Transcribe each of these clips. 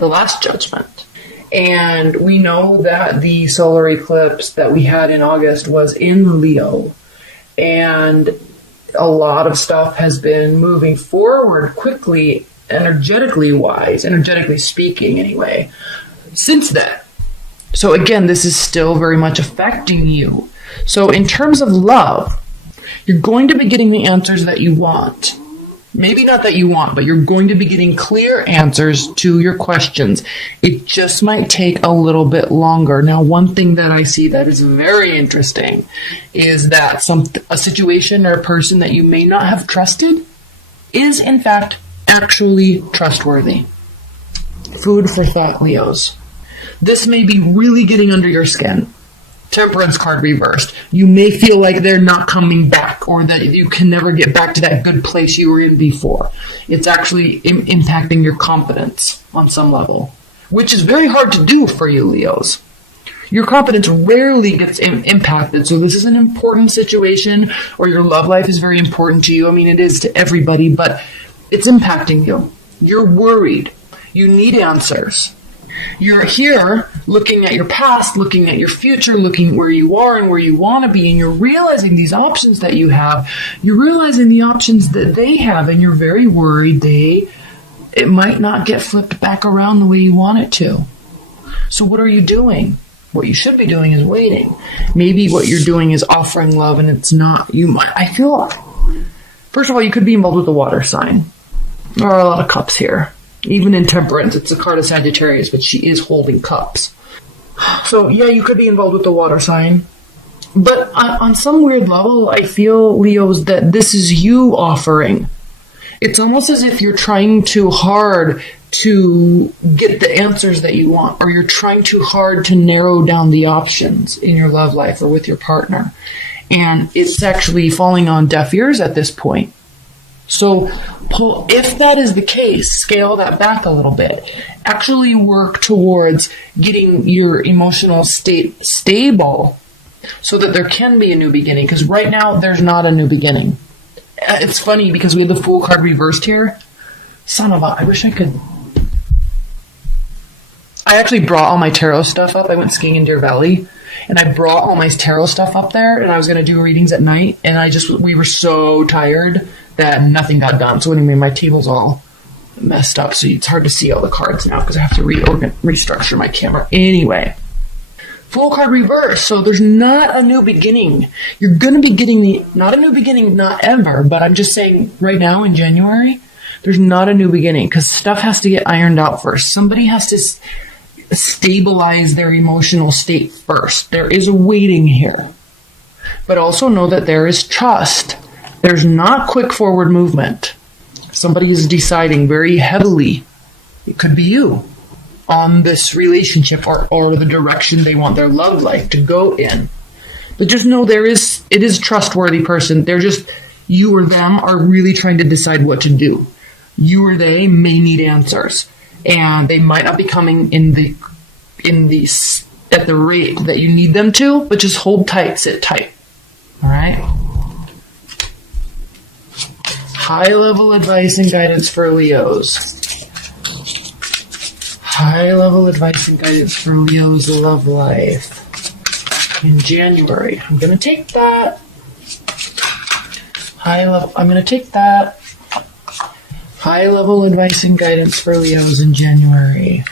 the last judgment. And we know that the solar eclipse that we had in August was in Leo. And a lot of stuff has been moving forward quickly, energetically speaking anyway, since then. So again, this is still very much affecting you. So in terms of love, you're going to be getting the answers that you want. Maybe not that you want, but you're going to be getting clear answers to your questions. It just might take a little bit longer. Now, one thing that I see that is very interesting is that a situation or a person that you may not have trusted is, in fact, actually trustworthy. Food for thought, Leos. This may be really getting under your skin. Temperance card reversed. You may feel like they're not coming back, or that you can never get back to that good place you were in before. It's actually impacting your confidence on some level, which is very hard to do for you, Leos. Your confidence rarely gets impacted, so this is an important situation, or your love life is very important to you. I mean, it is to everybody, but it's impacting you. You're worried. You need answers. You're here looking at your past, looking at your future, looking where you are and where you want to be, and you're realizing these options that you have. You're realizing the options that they have, and you're very worried it might not get flipped back around the way you want it to. So what are you doing? What you should be doing is waiting. Maybe what you're doing is offering love, and it's not. First of all, you could be involved with a water sign. There are a lot of cups here. Even in Temperance, it's a card of Sagittarius, but she is holding cups. So, yeah, you could be involved with the water sign. But on some weird level, I feel, Leos, that this is you offering. It's almost as if you're trying too hard to get the answers that you want, or you're trying too hard to narrow down the options in your love life or with your partner. And it's actually falling on deaf ears at this point. So if that is the case, scale that back a little bit. Actually work towards getting your emotional state stable so that there can be a new beginning. Because right now, there's not a new beginning. It's funny because we have the Fool card reversed here. I wish I could. I actually brought all my tarot stuff up. I went skiing in Deer Valley. And I brought all my tarot stuff up there, and I was going to do readings at night, and we were so tired that nothing got done. So anyway, my table's all messed up, so it's hard to see all the cards now because I have to restructure my camera. Anyway, Fool card reverse. So there's not a new beginning. You're going to be getting not a new beginning, not ever, but I'm just saying right now in January, there's not a new beginning because stuff has to get ironed out first. Somebody has to stabilize their emotional state first. There is a waiting here. But also know that there is trust. There's not quick forward movement. Somebody is deciding very heavily, it could be you, on this relationship or the direction they want their love life to go in. But just know it is a trustworthy person. They're just, you or them are really trying to decide what to do. You or they may need answers. And they might not be coming at the rate that you need them to, but just hold tight, sit tight. All right? High-level advice and guidance for Leos. High-level advice and guidance for Leo's love life in January. I'm going to take that. I'm going to take that. High-level advice and guidance for Leos in January.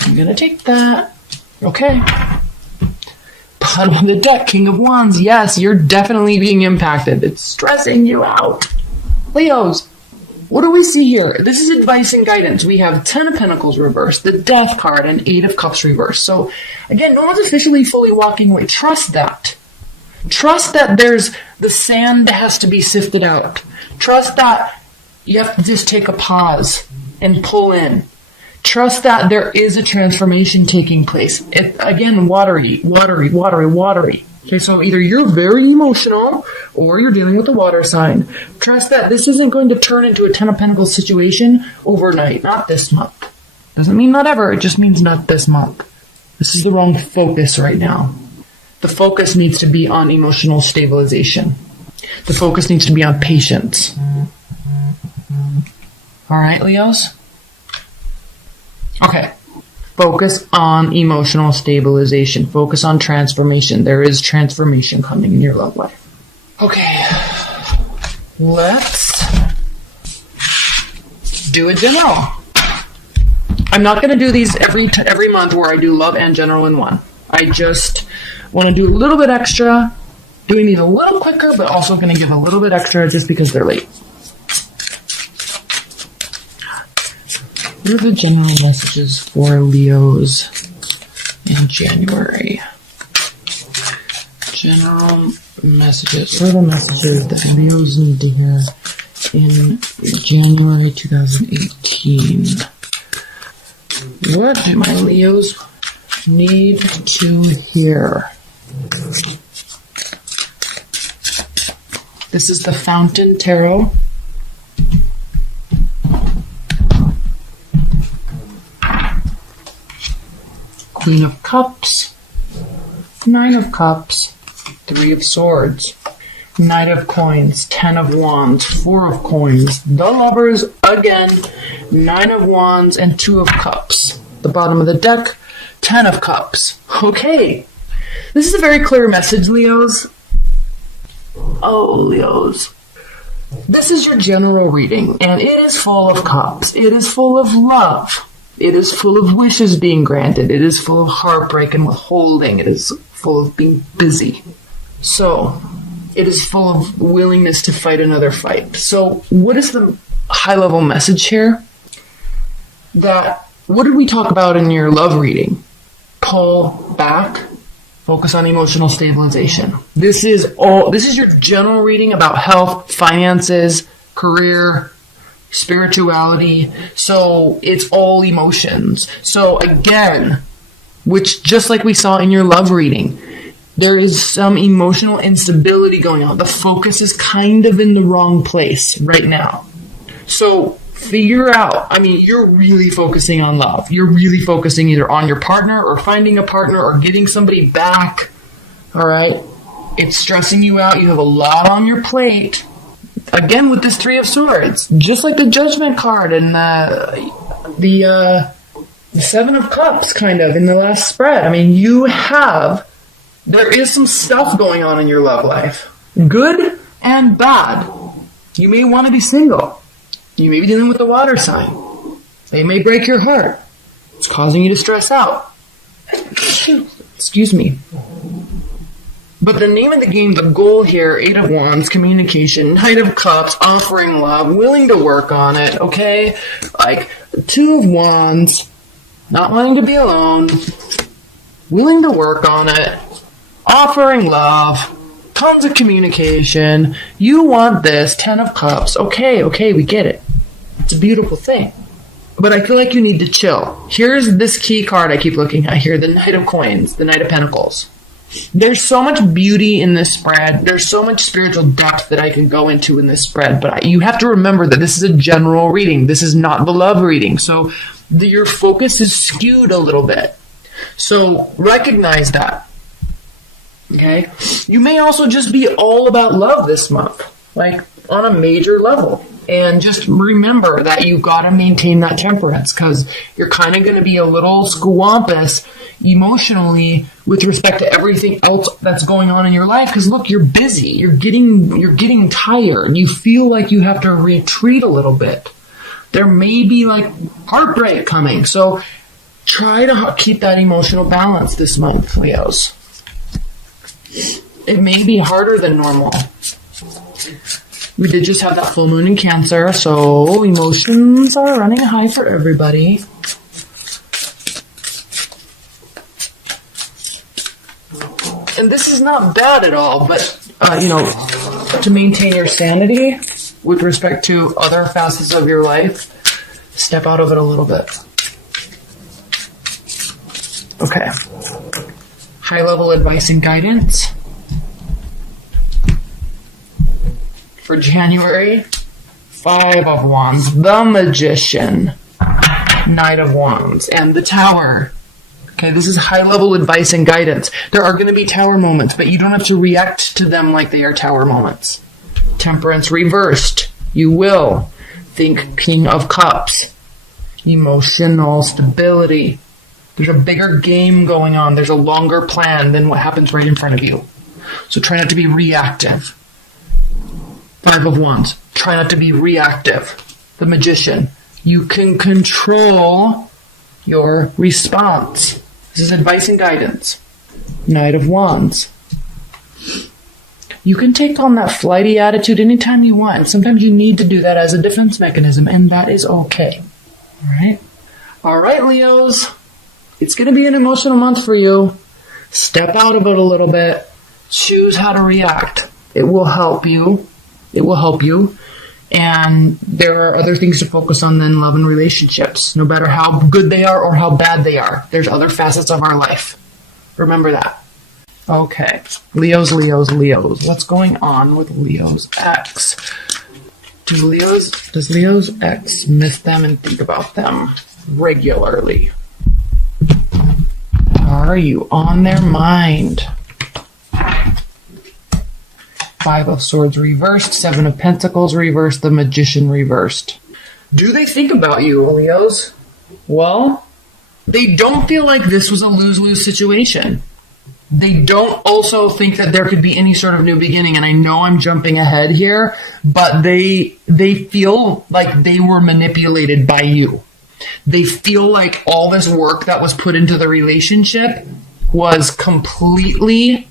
I'm going to take that. Okay. Bottom of the deck, King of Wands. Yes, you're definitely being impacted. It's stressing you out. Leos, what do we see here? This is advice and guidance. We have 10 of Pentacles reversed, the Death card, and 8 of Cups reversed. So, again, no one's officially fully walking away. Trust that. Trust that the sand has to be sifted out. Trust that you have to just take a pause and pull in. Trust that there is a transformation taking place. Again, watery. Okay, so either you're very emotional or you're dealing with a water sign. Trust that this isn't going to turn into a 10 of Pentacles situation overnight, not this month. Doesn't mean not ever, it just means not this month. This is the wrong focus right now. The focus needs to be on emotional stabilization. The focus needs to be on patience. All right, Leos? Okay. Focus on emotional stabilization. Focus on transformation. There is transformation coming in your love life. Okay. Let's do a general. I'm not going to do these every month where I do love and general in one. I just want to do a little bit extra, doing these a little quicker, but also going to give a little bit extra just because they're late. What are the general messages for Leos in January? General messages. What are the messages that Leos need to hear in January 2018? What do my Leos need to hear? This is the Fountain Tarot. Queen of Cups, Nine of Cups, Three of Swords, Knight of Coins, Ten of Wands, Four of Coins, the Lovers again, Nine of Wands, and Two of Cups. The bottom of the deck, Ten of Cups. Okay, this is a very clear message, Leos. Oh, Leos. This is your general reading, and it is full of cups. It is full of love. It is full of wishes being granted. It is full of heartbreak and withholding. It is full of being busy. So, it is full of willingness to fight another fight. So, what is the high-level message here? What did we talk about in your love reading? Pull back. Focus on emotional stabilization. This is your general reading about health, finances, career, spirituality. So it's all emotions. So again, which just like we saw in your love reading, there is some emotional instability going on. The focus is kind of in the wrong place right now. So figure out, you're really focusing on love. You're really focusing either on your partner or finding a partner or getting somebody back. All right. It's stressing you out. You have a lot on your plate. Again, with this Three of Swords, just like the Judgment card and the Seven of Cups, kind of, in the last spread. There is some stuff going on in your love life. Good and bad. You may want to be single. You may be dealing with the water sign. They may break your heart. It's causing you to stress out. Excuse me. But the name of the game, the goal here, Eight of Wands, communication, Knight of Cups, offering love, willing to work on it, okay? Like, Two of Wands, not wanting to be alone, willing to work on it, offering love, tons of communication, you want this, Ten of Cups, okay, we get it. It's a beautiful thing. But I feel like you need to chill. Here's this key card I keep looking at here, the Knight of Coins, the Knight of Pentacles. There's so much beauty in this spread. There's so much spiritual depth that I can go into in this spread. But you have to remember that this is a general reading. This is not the love reading. So your focus is skewed a little bit. So recognize that. Okay? You may also just be all about love this month. Like on a major level. And just remember that you've got to maintain that temperance because you're kind of going to be a little squampus emotionally with respect to everything else that's going on in your life. Because look, you're busy. You're getting tired. You feel like you have to retreat a little bit. There may be like heartbreak coming. So try to keep that emotional balance this month, Leos. It may be harder than normal. We did just have that full moon in Cancer, so emotions are running high for everybody. And this is not bad at all, but, to maintain your sanity with respect to other facets of your life, step out of it a little bit. Okay. High-level advice and guidance. For January, Five of Wands, the Magician, Knight of Wands, and the Tower. Okay, this is high-level advice and guidance. There are going to be Tower moments, but you don't have to react to them like they are Tower moments. Temperance reversed. You will. Think King of Cups. Emotional stability. There's a bigger game going on. There's a longer plan than what happens right in front of you. So try not to be reactive. 5 of Wands. Try not to be reactive. The Magician. You can control your response. This is advice and guidance. Knight of Wands. You can take on that flighty attitude anytime you want. Sometimes you need to do that as a defense mechanism, and that is okay. All right? All right, Leos. It's going to be an emotional month for you. Step out of it a little bit. Choose how to react. It will help you. It will help you. And there are other things to focus on than love and relationships. No matter how good they are or how bad they are, there's other facets of our life. Remember that. Okay. Leos. What's going on with Leo's ex? Does Leo's ex miss them and think about them regularly? Are you on their mind? 5 of Swords reversed, 7 of Pentacles reversed, the Magician reversed. Do they think about you, Leos? Well, they don't feel like this was a lose-lose situation. They don't also think that there could be any sort of new beginning, and I know I'm jumping ahead here, but they feel like they were manipulated by you. They feel like all this work that was put into the relationship was completely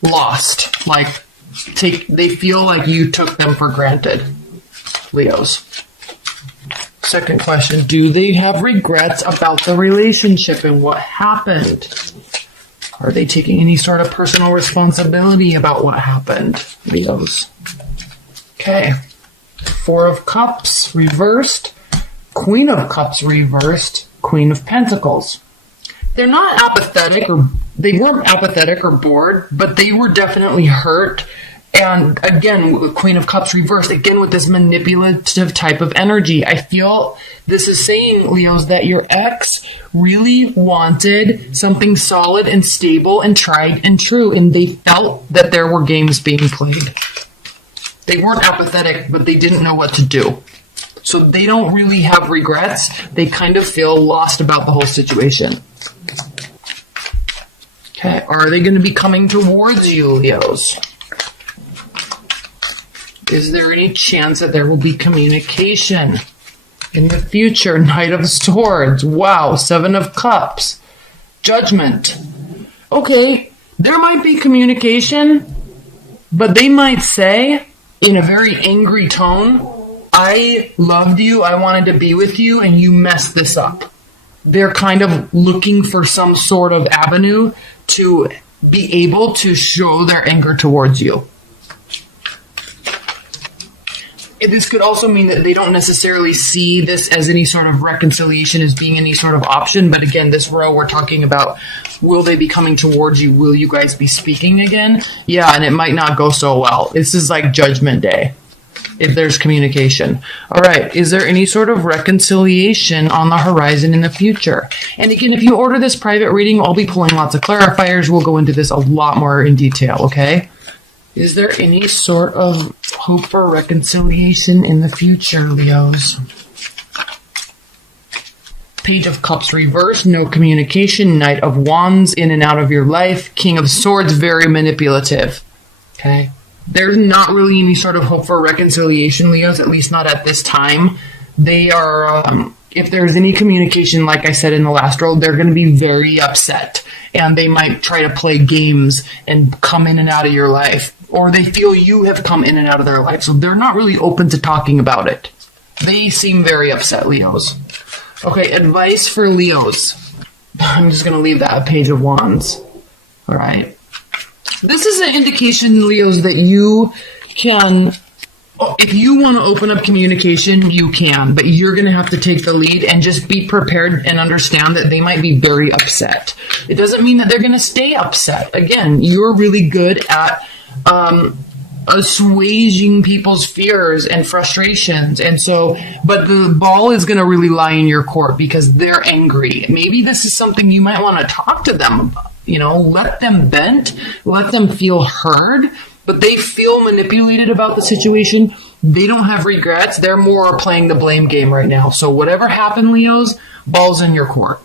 lost. They feel like you took them for granted, Leos. Second question, do they have regrets about the relationship and what happened? Are they taking any sort of personal responsibility about what happened, Leos? Okay. 4 of Cups reversed, Queen of Cups reversed, Queen of Pentacles. They're not apathetic, or they weren't apathetic or bored, but they were definitely hurt. And again, with Queen of Cups reversed, again with this manipulative type of energy. I feel this is saying, Leos, that your ex really wanted something solid and stable and tried and true, and they felt that there were games being played. They weren't apathetic, but they didn't know what to do. So they don't really have regrets. They kind of feel lost about the whole situation. Okay, are they going to be coming towards you, Leos? Is there any chance that there will be communication in the future? Knight of Swords. Wow. 7 of Cups. Judgment. Okay, there might be communication, but they might say in a very angry tone, I loved you, I wanted to be with you, and you messed this up. They're kind of looking for some sort of avenue to be able to show their anger towards you. This could also mean that they don't necessarily see this as any sort of reconciliation as being any sort of option. But again, this row we're talking about, will they be coming towards you? Will you guys be speaking again? Yeah, and it might not go so well. This is like Judgment Day, if there's communication. All right, is there any sort of reconciliation on the horizon in the future? And again, if you order this private reading, I'll be pulling lots of clarifiers. We'll go into this a lot more in detail, okay? Is there any sort of hope for reconciliation in the future, Leos? Page of Cups reversed, no communication. Knight of Wands, in and out of your life. King of Swords, very manipulative. Okay. There's not really any sort of hope for reconciliation, Leos, at least not at this time. They are, if there's any communication, like I said in the last row, they're going to be very upset. And they might try to play games and come in and out of your life. Or they feel you have come in and out of their life. So they're not really open to talking about it. They seem very upset, Leos. Okay, advice for Leos. I'm just going to leave that Page of Wands. All right. This is an indication, Leos, that you can, if you want to open up communication, you can, but you're going to have to take the lead and just be prepared and understand that they might be very upset. It doesn't mean that they're going to stay upset. Again, you're really good at assuaging people's fears and frustrations. And so, but the ball is going to really lie in your court because they're angry. Maybe this is something you might want to talk to them about. You know, let them vent, let them feel heard, but they feel manipulated about the situation. They don't have regrets. They're more playing the blame game right now. So whatever happened, Leos, ball's in your court.